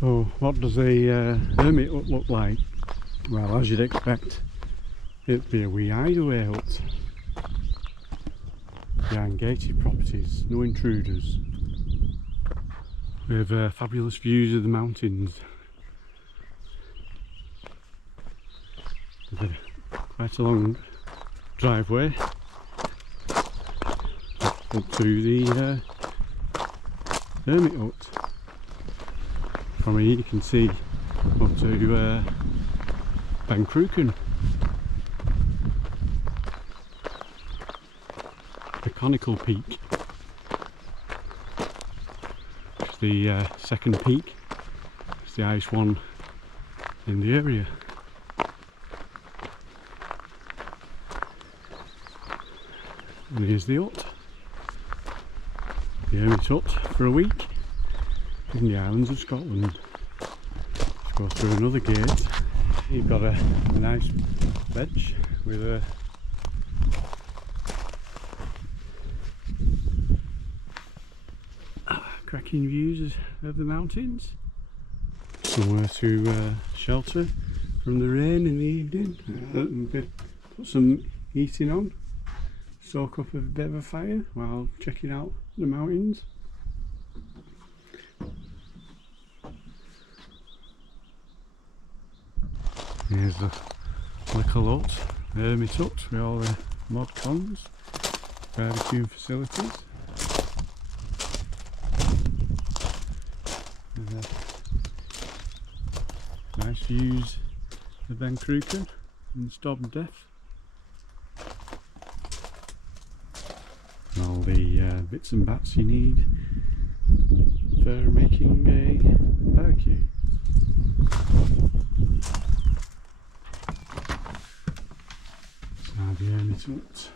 So what does a hermit hut look like? Well, as you'd expect, it'd be a wee hideaway hut behind gated properties, no intruders, with fabulous views of the mountains. With quite a long driveway up to the hermit hut. From here you can see up to Ben Cruachan, the conical peak. It's the second peak. It's the highest one in the area. And here's the hut. The hermit hut for a week in the Highlands of Scotland. Let's go through another gate. You've got a nice bench with a cracking views of the mountains. Somewhere to shelter from the rain in the evening. And put some heating on. Soak up a bit of a fire while checking out the mountains. Here's the little hut, the hermit hut with all the mod cons, barbecue facilities. Nice views of Ben Cruachan and Stobn Death. And all the bits and bats you need for making a barbecue. The hermit hut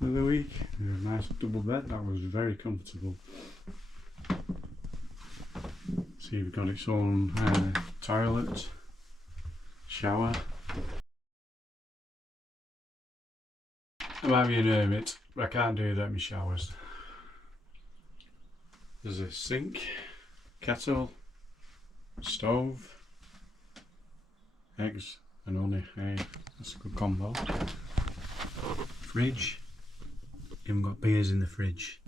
for the week. A nice double bed, that was very comfortable. See, we've got its own toilet, shower. I might be an hermit, but I can't do that in my showers. There's a sink, kettle, stove, eggs and only hay. That's a good combo. Fridge. Even got beers in the fridge.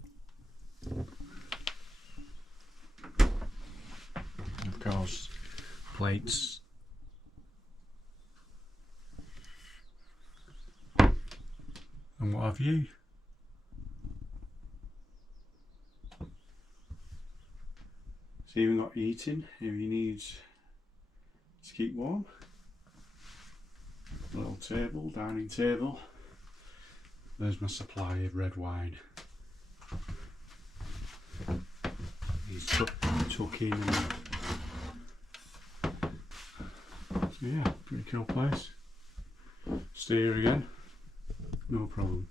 Of course, plates. And what have you? It's even got eating if you need to keep warm. A little table, dining table. There's my supply of red wine. He's tuck in. So yeah, pretty cool place. Stay here again, no problem.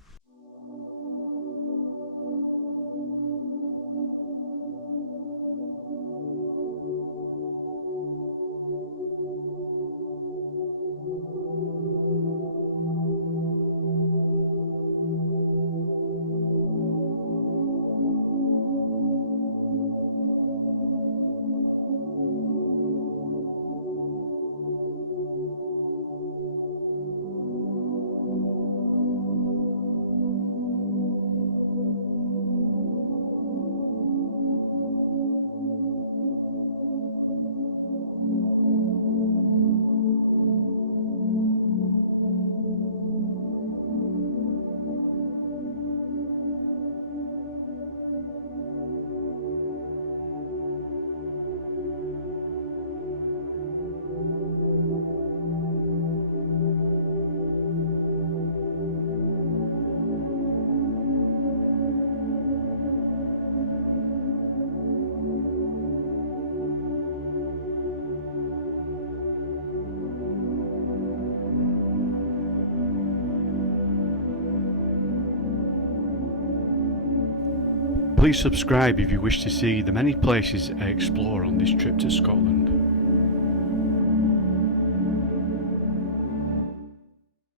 Please subscribe if you wish to see the many places I explore on this trip to Scotland.